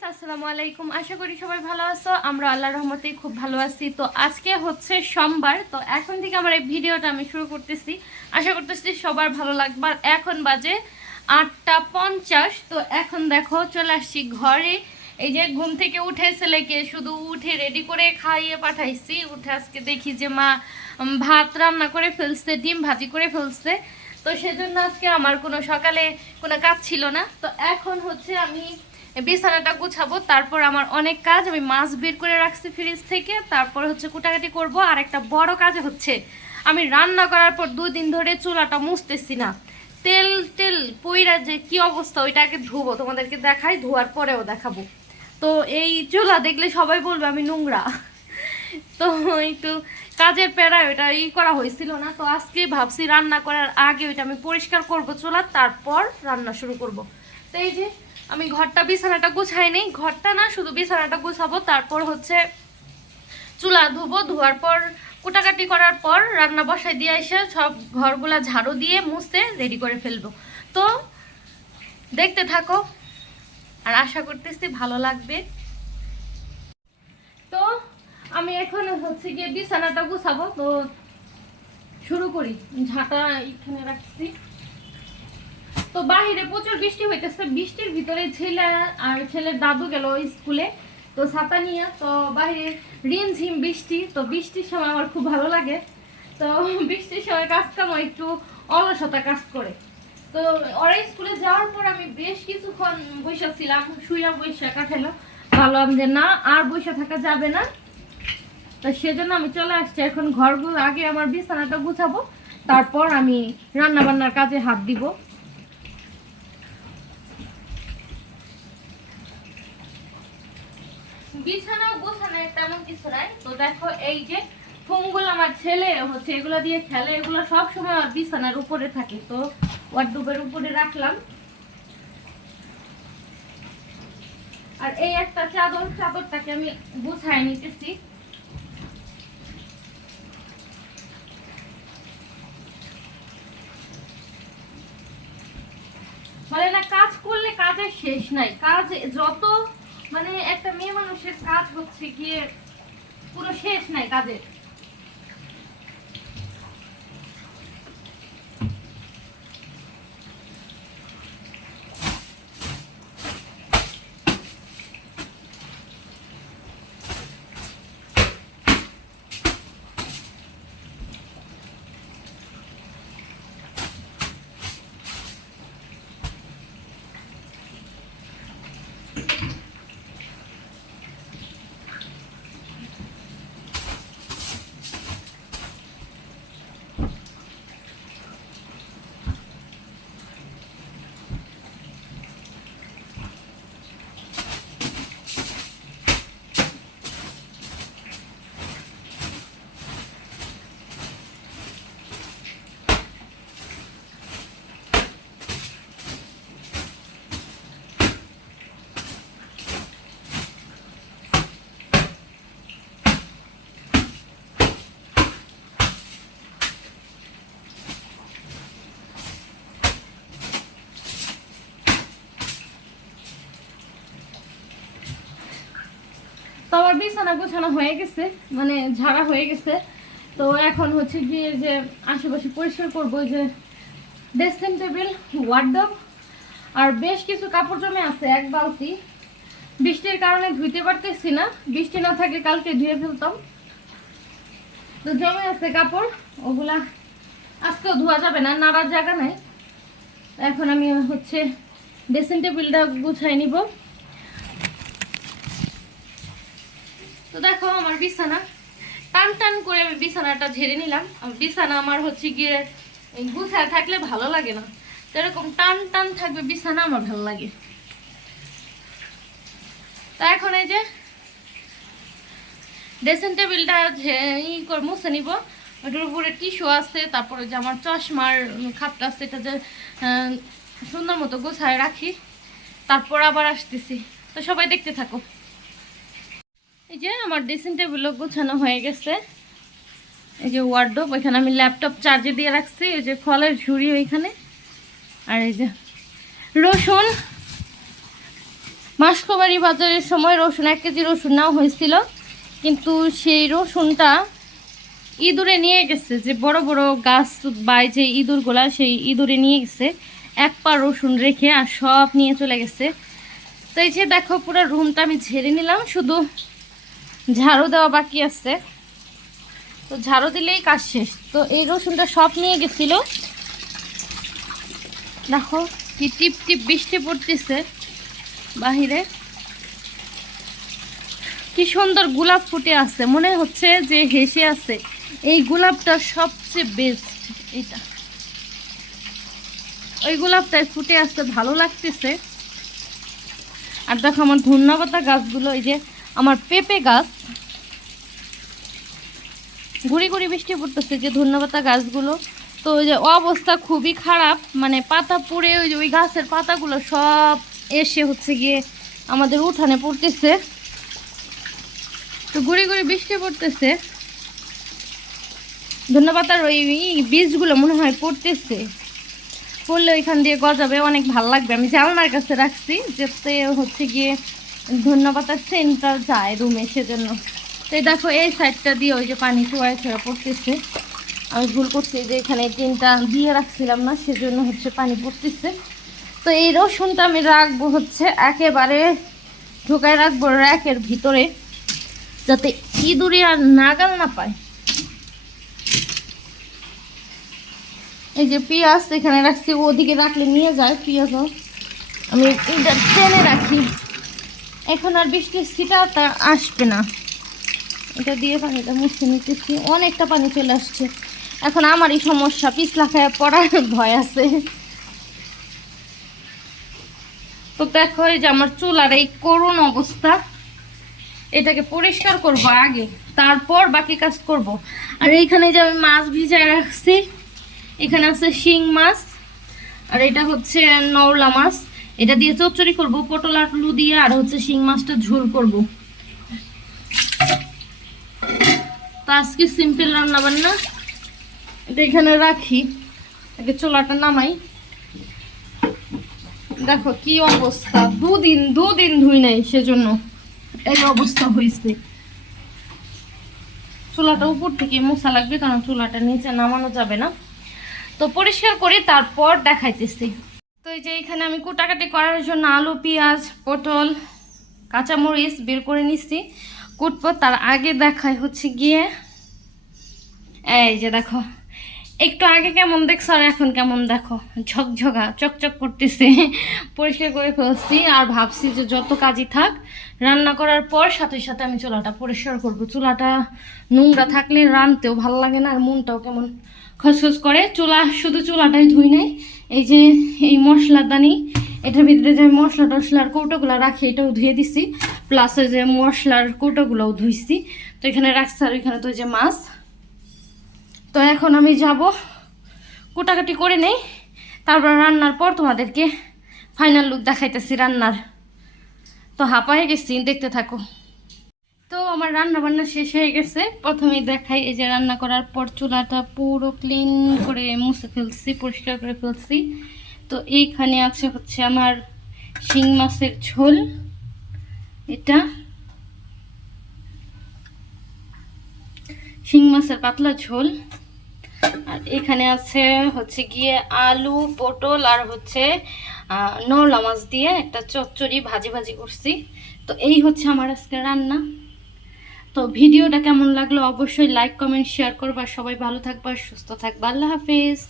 Guys, আসসালামু আলাইকুম। আশা করি সবাই ভালো আছো। আমরা আল্লাহর রহমতেই খুব ভালো আছি। তো আজকে হচ্ছে সোমবার, তো এখন থেকে আমার এই ভিডিওটা আমি শুরু করতেছি। আশা করতেছি সবার ভালো লাগবে। আর এখন বাজে 8:50। তো এখন দেখো চলে আসছি ঘরে। এই যে ঘুম থেকে উঠে ছেলেকে শুধু উঠে রেডি করে খাইয়ে পাঠাইছি। উঠে আজকে দেখি যে মা ভাত রান্না করে ফেলছে, ডিম ভাজি করে ফেলছে। তো সেজন্য আজকে আমার কোনো সকালে কোনো কাজ ছিল না। তো এখন হচ্ছে আমি বিছানাটা গুছাবো, তারপর আমার অনেক কাজ। আমি মাছ বের করে রাখছি ফ্রিজ থেকে, তারপর হচ্ছে কুটাকাটি করব। আর একটা বড় কাজ হচ্ছে আমি রান্না করার পর 2 দিন ধরে চুলাটা মুছতেছি না। তেল তেল পইরা যে কি অবস্থা, ওইটাকে ধুবো, তোমাদেরকে দেখাই, ধোয়ার পরেও দেখাবো। তো এই চুলা দেখলে সবাই বলবে আমি নোংরা। তো একটু কাজের প্যারা ওইটা করা হয়েছিল না। তো আজকে ভাবছি রান্না করার আগে ওইটা আমি পরিষ্কার করব চুলা, তারপর রান্না শুরু করব। তো এই যে আমি ঘরটা বিছানাটা গুছাই নেই, ঘরটা না শুধু বিছানাটা গুছাবো, তারপর হচ্ছে চুলা ধুবো। ধোয়ার পর কুটাকাটি করার পর রান্না বসাই দিয়ে এসে সব ঘরগুলা ঝাড়ু দিয়ে মুছতে রেডি করে ফেলবো। তো দেখতে থাকো, আর আশা করতেছি ভালো লাগবে। তো আমি এখন হচ্ছে গিয়ে বিছানাটা গুছাবো। তো শুরু করি। ঝাঁটা এখানে রাখছি। তো বাহিরে প্রচুর বৃষ্টি হইতেছে। বৃষ্টির ভিতরে ছেলে আর ছেলের দাদু গেল স্কুলে, তো ছাতা নিয়ে। তো বাহিরে রিমঝিম বৃষ্টি। তো বৃষ্টির সময় আমার খুব ভালো লাগে। তো বৃষ্টির সময় কাজ কাম একটু অলসতা কাজ করে। তো ওরা স্কুলে যাওয়ার পর আমি বেশ কিছুক্ষণ বসে ছিলাম, শুইয়া বসে কাটালো। ভাবলাম যে না, আর বসে থাকা যাবে না। তো সেজন্য আমি চলে আসছি। এখন ঘরগুলো আগে আমার বিছানাটা গুছাবো, তারপর আমি রান্না বান্নার কাজে হাত দিব। বিছানা গোছানো তেমন কিছু নাই। তো দেখো এই যে ফোনগুলো আমার ছেলে হচ্ছে এগুলো দিয়ে খেলে, এগুলো সব সময় আমার বিছানার উপরে থাকে। তো ওয়ার্ডরোবের উপরে রাখলাম। আর এই একটা চাদরটাকে আমি গুছাই নিতেছি। মানে না, কাজ করলে কাজের শেষ নাই। কাজ যত মানে একটা মেয়ে মানুষের কাজ হচ্ছে গিয়ে পুরো শেষ নাই কাজের। তো আমার বিছানা গোছানো হয়ে গেছে, মানে ঝাড়া হয়ে গেছে। তো এখন হচ্ছে গিয়ে যে আশেপাশে পরিষ্কার করবো। যে ড্রেসিং টেবিল, ওয়ার্ডরোব, আর বেশ কিছু কাপড় জমে আছে এক বালতি। বৃষ্টির কারণে ধুইতে পারতেছি না, বৃষ্টি না থাকলে কালকে ধুয়ে ফেলতাম। তো জমে আছে কাপড়, ওগুলা আজকেও ধোয়া যাবে না, নাড়ার জায়গা নাই। এখন আমি হচ্ছে ড্রেসিং টেবিলটা গুছাই নিব। তো দেখো আমার বিছানা টান টান করে আমি বিছানাটা ঝেড়ে নিলাম। বিছানা আমার হচ্ছে গিয়ে গুছায় থাকলে ভালো লাগে না, এরকম টান টান থাকবে বিছানা, আমার ভালো লাগে। তো এখন এই যে ড্রেসিং টেবিলটা মুছে নিব। ওটার উপরে টিস্যু আছে, তারপরে যে আমার চশমার খাপটা আছে, এটা যে সুন্দর মতো গোছায় রাখি। তারপর আবার আসতেছি। তো সবাই দেখতে থাকো। এই যে আমার ড্রেসিং টেবিলও গোছানো হয়ে গেছে। এই যে ওয়ার্ডরোব, ওইখানে আমি ল্যাপটপ চার্জে দিয়ে রাখছি। এই যে ফলের ঝুড়ি ওইখানে। আর এই যে রসুন, মাসকবাড়ি বাজারের সময় রসুন 1 কেজি রসুন নেওয়া হয়েছিল, কিন্তু সেই রসুনটা ইঁদুরে নিয়ে গেছে। যে বড় বড় গাছ বাই যে ইঁদুরগুলা, সেই ইঁদুরে নিয়ে গেছে। 1 পা রসুন রেখে আর সব নিয়ে চলে গেছে। তো এই যে দেখো পুরো রুমটা আমি ঝেড়ে নিলাম, শুধু ঝাড়ু দেওয়া বাকি আছে। তো ঝাড়ু দিলেই কাজ শেষ। তো এই রসুনটা সব নিয়ে গেছিল। দেখো কি টিপ টিপ বৃষ্টি পড়তেছে বাহিরে, কি সুন্দর গোলাপ ফুটে আছে, মনে হচ্ছে যে হেসে আছে। এই গোলাপটা সবচেয়ে বেস্ট, এটা ওই গোলাপটায় ফুটে আসতে ভালো লাগতেছে। আর দেখো আমার ধন্যপাতা গাছগুলো, এই যে আমার পেঁপে গাছ, ঘুরি ঘুরি বৃষ্টি পড়তেছে যে ধন্যপাতা গাছগুলো। তো ওই যে অবস্থা খুবই খারাপ, মানে পাতা পড়ে ওই গাছের পাতাগুলো সব এসে হচ্ছে গিয়ে আমাদের উঠানে পড়তেছে। তো ঘুরি ঘুরি বৃষ্টি পড়তেছে, ধন্যপাতার ওই বীজগুলো মনে হয় পড়তেছে, পড়লে ওইখান দিয়ে গজাবে, অনেক ভালো লাগবে। আমি জানলার কাছে রাখছি যাতে হচ্ছে গিয়ে ধন্যপাতার সেন্টটা যায় রুমে, সেজন্য। তো দেখো এই সাইডটা দিয়ে ওই যে পানি চুয়ায় ছড়া পড়তেছে। আমি ভুল করছি যে এখানে টিনটা দিয়ে রাখছিলাম না, সেজন্য হচ্ছে পানি পড়তেছে। তো এই রসুনটা আমি রাখবো হচ্ছে একেবারে ঢোকায় রাখবো র্যাকের ভিতরে, যাতে ইঁদুরে আর নাগাল না পায়। এই যে পেঁয়াজ এখানে রাখছি, ওদিকে রাখলে নিয়ে যায় পেঁয়াজও, আমি এটা টেনে রাখি। এখন আর বৃষ্টির ছিটাটা আসবে না, এটা দিয়ে পানিটা মুছে নিতেছি। অনেকটা পানি চলে আসছে, এখন আমারই সমস্যা, পিছলা খায় পড়ার ভয় আছে। তো দেখো এই যে আমার চুলার এই করুণ অবস্থা, এটাকে পরিষ্কার করব আগে, তারপর বাকি কাজ করব। আর এইখানে যে আমি মাছ ভিজায় রাখছি, এখানে আছে শিং মাছ, আর এটা হচ্ছে নওলা মাছ। এটা দিয়ে চচ্চড়ি করব পটল আলু দিয়ে, আর হচ্ছে শিং মাছটা ঝোল করব। তো আজকে সিম্পল রান্না বান্না, এটা এখানে রাখি, আগে চুলাটা নামাই। দেখো কি অবস্থা, দুদিন ধুই নাই, সেজন্য এই অবস্থা হয়েছে। চুলাটা উপর থেকে মোছা লাগবে, কারণ চুলাটা নিচে নামানো যাবে না। তো পরিষ্কার করে তারপর দেখাইতেছি। তো এই যে এখানে আমি কুটাকাটি করার জন্য আলু, পেঁয়াজ, পটল, কাঁচামরিচ বের করে নিচ্ছি, কুটবো। তার আগে দেখাই হচ্ছে গিয়ে এই যে দেখো, একটু আগে কেমন দেখছো আর এখন কেমন দেখো, ঝকঝকা চকচক করতেছে। পরিষ্কার করে ফেলছি, আর ভাবছি যে যত কাজই থাক, রান্না করার পর সাথে সাথে আমি চুলাটা পরিষ্কার করব। চুলাটা নোংরা থাকলে রানতেও ভালো লাগে না, আর মনটাও কেমন খসখস করে। শুধু চুলাটাই ধুই নাই, এই যে এই মশলাদানি, এটার ভিতরে যে মশলা টশলার কৌটোগুলো রাখি, এটাও ধুয়ে দিছি, প্লাস ওই যে মশলার কৌটোগুলোও ধুইছি। তো এখানে রাখছি, আর এখানে তো ওই যে মাছ। তো এখন আমি যাব কুটাকাটি করে নেই, তারপর রান্নার পর তোমাদেরকে ফাইনাল লুক দেখাইতেছি রান্নার। তো হাঁপায়ে গেছি, দেখতে থাকো। তো আমার রান্না বান্না শেষ হয়ে গেছে। প্রথমেই দেখাই, এই যে রান্না করার পর চুলাটা পুরো ক্লিন করে মুছে ফেলছি, পরিষ্কার করে ফেলছি। তো এইখানে আছে হচ্ছে আমার শিং মাছের ঝোল, এটা শিং মাছের পাতলা ঝোল। আর এখানে আছে হচ্ছে গিয়ে আলু, পটল, আর হচ্ছে নওলা মাছ দিয়ে একটা চচ্চড়ি ভাজি ভাজি করছি। তো এই হচ্ছে আমার আজকে রান্না। তো ভিডিওটা কেমন লাগলো অবশ্যই লাইক, কমেন্ট, শেয়ার করবা। সবাই ভালো থাকবা, সুস্থ থাকবা। আল্লাহ হাফেজ।